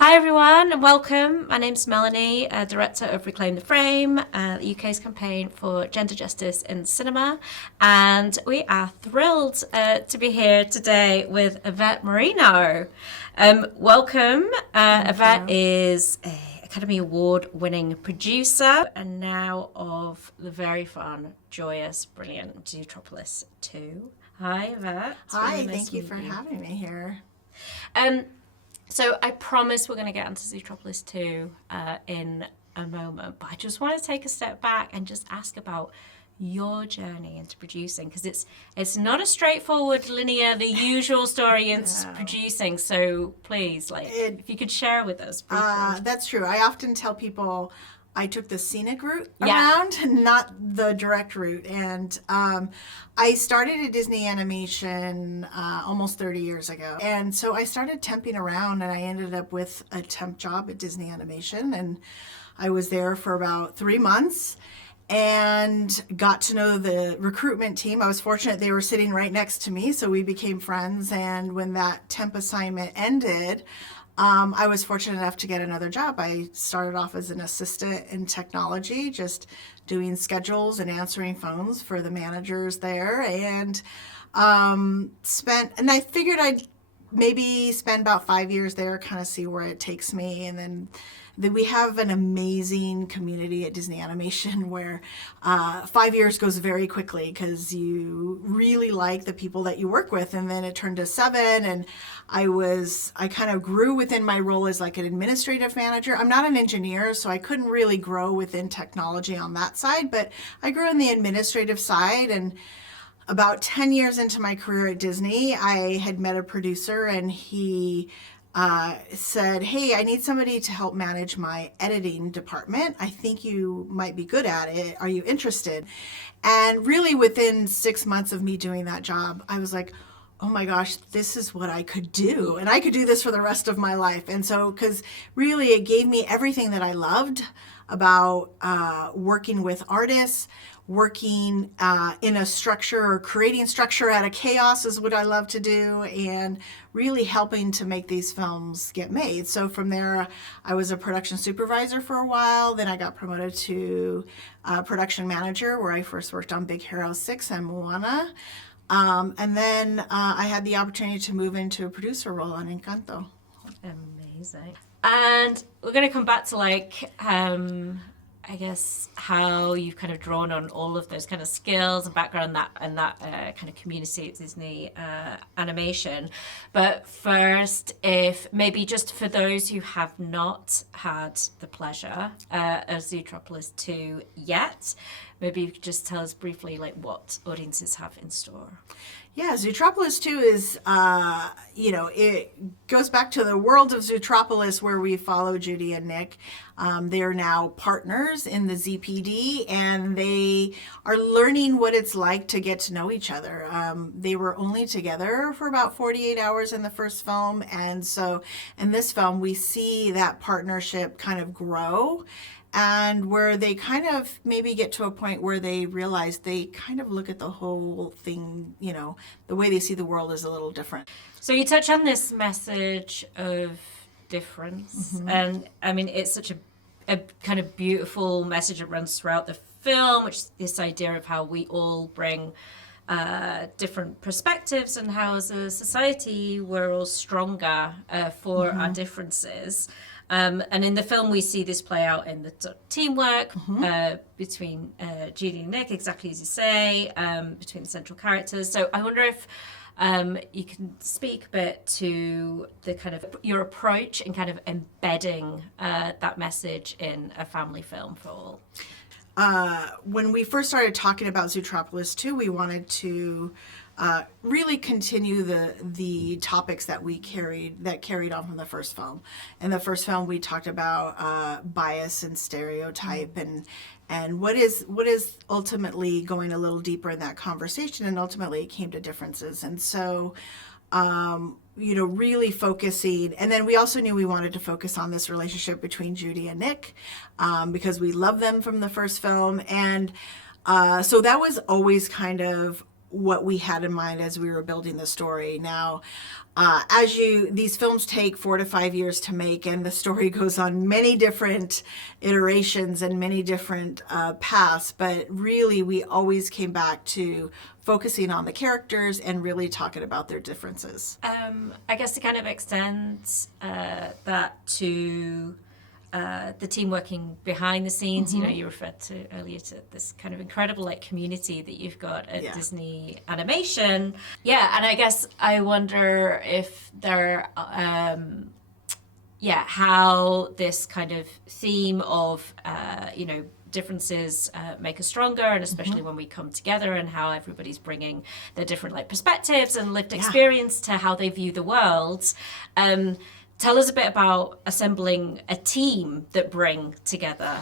Hi everyone, and welcome. My name's Melanie, director of Reclaim the Frame, the UK's campaign for gender justice in cinema, and we are thrilled to be here today with Yvett Merino. Welcome. Yvette is an Academy Award-winning producer and now of the very fun, joyous, brilliant Zootropolis 2. Hi Yvette. Hi, thank you for having me here. So I promise we're going to get onto Zootropolis 2 in a moment, but I just want to take a step back and just ask about your journey into producing, because it's not a straightforward, linear, the usual story in producing. So please, if you could share with us briefly. That's true. I often tell people I took the scenic route around, not the direct route. And I started at Disney Animation almost 30 years ago. And so I started temping around, and I ended up with a temp job at Disney Animation. And I was there for about 3 months and got to know the recruitment team. I was fortunate they were sitting right next to me, so we became friends. And when that temp assignment ended, I was fortunate enough to get another job. I started off as an assistant in technology, just doing schedules and answering phones for the managers there, and I figured I'd maybe spend about 5 years there, kind of see where it takes me. And then we have an amazing community at Disney Animation where 5 years goes very quickly because you really like the people that you work with. And then it turned to 7, and I kind of grew within my role as like an administrative manager. I'm not an engineer, so I couldn't really grow within technology on that side, but I grew on the administrative side. And about 10 years into my career at Disney, I had met a producer, and he said, "Hey, I need somebody to help manage my editing department. I think you might be good at it. Are you interested?" And really within 6 months of me doing that job, I was like, oh my gosh, this is what I could do. And I could do this for the rest of my life. And so, because really it gave me everything that I loved about working with artists, working in a structure, or creating structure out of chaos is what I love to do, and really helping to make these films get made. So from there, I was a production supervisor for a while. Then I got promoted to production manager, where I first worked on Big Hero 6 and Moana. And then I had the opportunity to move into a producer role on Encanto. Amazing. And we're going to come back to I guess how you've kind of drawn on all of those kind of skills and background and that kind of community at Disney Animation. But first, if maybe just for those who have not had the pleasure of Zootropolis 2 yet, maybe you could just tell us briefly what audiences have in store. Yeah, Zootropolis 2 is, it goes back to the world of Zootropolis, where we follow Judy and Nick. They are now partners in the ZPD, and they are learning what it's like to get to know each other. They were only together for about 48 hours in the first film, and so in this film we see that partnership kind of grow, and where they kind of maybe get to a point where they realize they kind of look at the whole thing, the way they see the world is a little different. So you touch on this message of difference, and I mean, it's such a kind of beautiful message that runs throughout the film, which is this idea of how we all bring different perspectives, and how as a society we're all stronger for our differences. And in the film, we see this play out in the teamwork between Judy and Nick, exactly as you say, between the central characters. So I wonder if you can speak a bit to the kind of your approach in kind of embedding that message in a family film for all. When we first started talking about Zootropolis 2, we wanted to really continue the topics that carried on from the first film. In the first film, we talked about bias and stereotype, and what is ultimately going a little deeper in that conversation, and ultimately it came to differences. And so really focusing, and then we also knew we wanted to focus on this relationship between Judy and Nick, because we love them from the first film. And so that was always kind of what we had in mind as we were building the story. Now, these films take 4 to 5 years to make, and the story goes on many different iterations and many different paths, but really we always came back to focusing on the characters and really talking about their differences. I guess to kind of extend that to the team working behind the scenes, you know, you referred to earlier to this kind of incredible like community that you've got at Disney Animation. Yeah, and I guess I wonder if there, how this kind of theme of, you know, differences make us stronger, and especially when we come together, and how everybody's bringing their different like perspectives and lived experience to how they view the world. Tell us a bit about assembling a team that bring together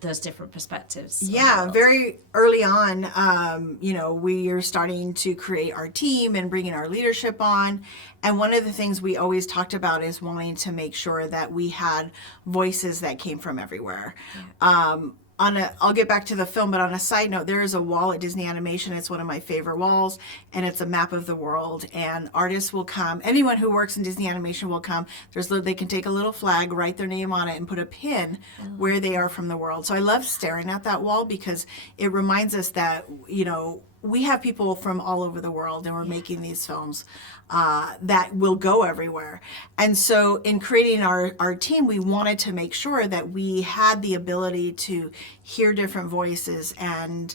those different perspectives. Yeah, very early on, you know, we are starting to create our team and bringing our leadership on. And one of the things we always talked about is wanting to make sure that we had voices that came from everywhere. Yeah. I'll get back to the film, but on a side note, there is a wall at Disney Animation. It's one of my favorite walls, and it's a map of the world. And artists will come. Anyone who works in Disney Animation will come. They can take a little flag, write their name on it, and put a pin where they are from the world. So I love staring at that wall because it reminds us that, you know, we have people from all over the world, and we're making these films that will go everywhere. And so in creating our team, we wanted to make sure that we had the ability to hear different voices and,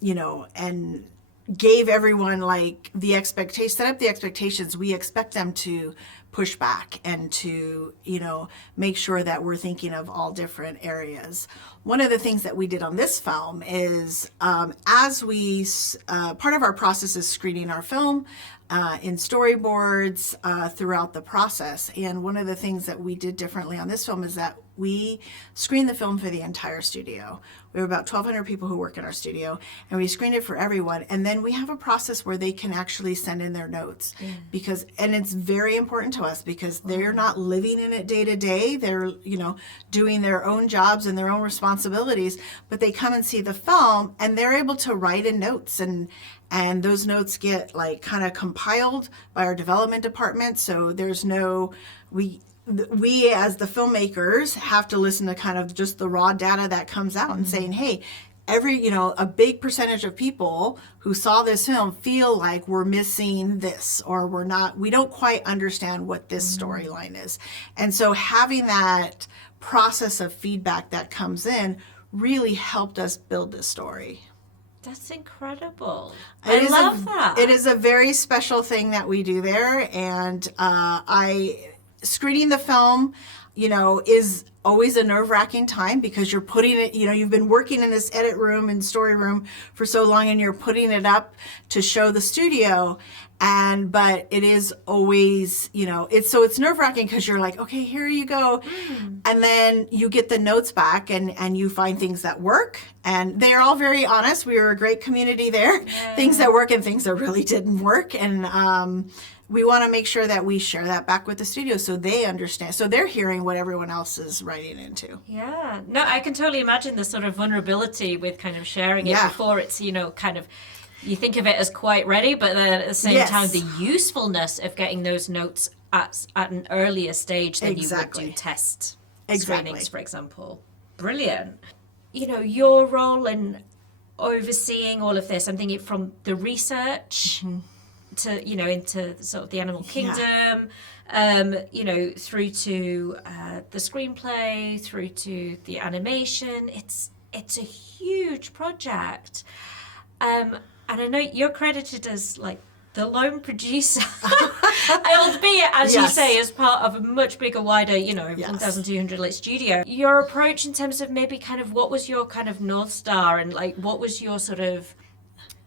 you know, and gave everyone like the expectation, set up the expectations. We expect them to push back and to, you know, make sure that we're thinking of all different areas. One of the things that we did on this film is part of our process is screening our film in storyboards throughout the process. And one of the things that we did differently on this film is that we screened the film for the entire studio. We have about 1,200 people who work in our studio, and we screened it for everyone. And then we have a process where they can actually send in their notes and it's very important to us because they're not living in it day to day. They're, you know, doing their own jobs and their own responsibilities, but they come and see the film and they're able to write in notes, and those notes get like kind of compiled by our development department. So there's no, we as the filmmakers have to listen to kind of just the raw data that comes out and saying, hey, a big percentage of people who saw this film feel like we're missing this, or we don't quite understand what this storyline is. And so having that process of feedback that comes in really helped us build this story. That's incredible. I love that. It is a very special thing that we do there. And screening the film, you know, is always a nerve-wracking time because you're putting it, you know, you've been working in this edit room and story room for so long, and you're putting it up to show the studio. But it is always, you know, it's nerve-wracking because you're like, okay, here you go. And then you get the notes back and you find things that work. And they are all very honest. We were a great community there. Yeah. Things that work and things that really didn't work. And we want to make sure that we share that back with the studio so they understand. So they're hearing what everyone else is writing into. Yeah. No, I can totally imagine the sort of vulnerability with kind of sharing it before it's, you know, kind of, you think of it as quite ready, but then at the same time, the usefulness of getting those notes at an earlier stage than you would do test screenings, for example. Brilliant. You know, your role in overseeing all of this, I'm thinking from the research to, you know, into sort of the animal kingdom, you know, through to the screenplay, through to the animation. It's a huge project. And I know you're credited as like the lone producer, albeit, as you say, as part of a much bigger, wider, you know, 1,200 lit studio. Your approach in terms of maybe kind of what was your kind of North Star, and like what was your sort of,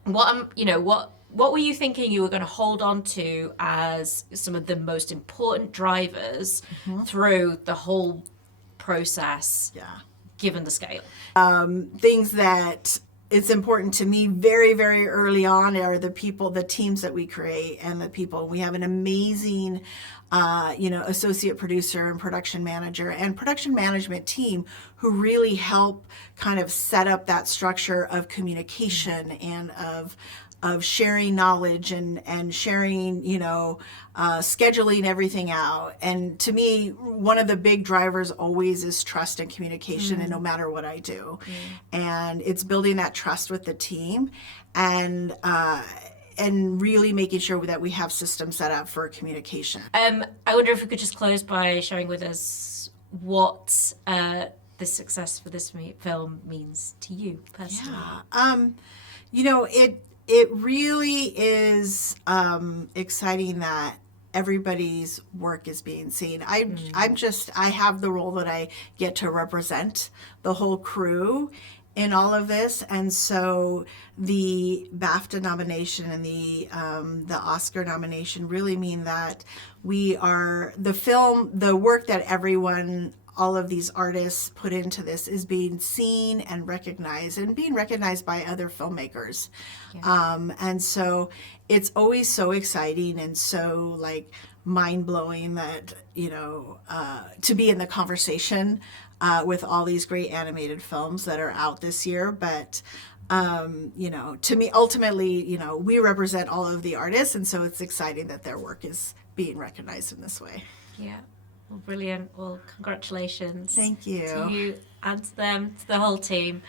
what were you thinking you were going to hold on to as some of the most important drivers through the whole process, given the scale? Things that it's important to me very, very early on are the people, the teams that we create, and the people. We have an amazing, associate producer and production manager and production management team who really help kind of set up that structure of communication and of sharing knowledge and sharing, scheduling everything out. And to me, one of the big drivers always is trust and communication, and no matter what I do. And it's building that trust with the team and really making sure that we have systems set up for communication. I wonder if we could just close by sharing with us what the success for this film means to you personally. It really is exciting that everybody's work is being seen. I have the role that I get to represent the whole crew in all of this, and so the BAFTA nomination and the Oscar nomination really mean that we are the work that all of these artists put into this is being seen and being recognized by other filmmakers. And so it's always so exciting and so mind-blowing that, to be in the conversation with all these great animated films that are out this year. But, to me, ultimately, we represent all of the artists, and so it's exciting that their work is being recognized in this way. Yeah. Well, brilliant. Well, congratulations. Thank you. To you and to them, to the whole team.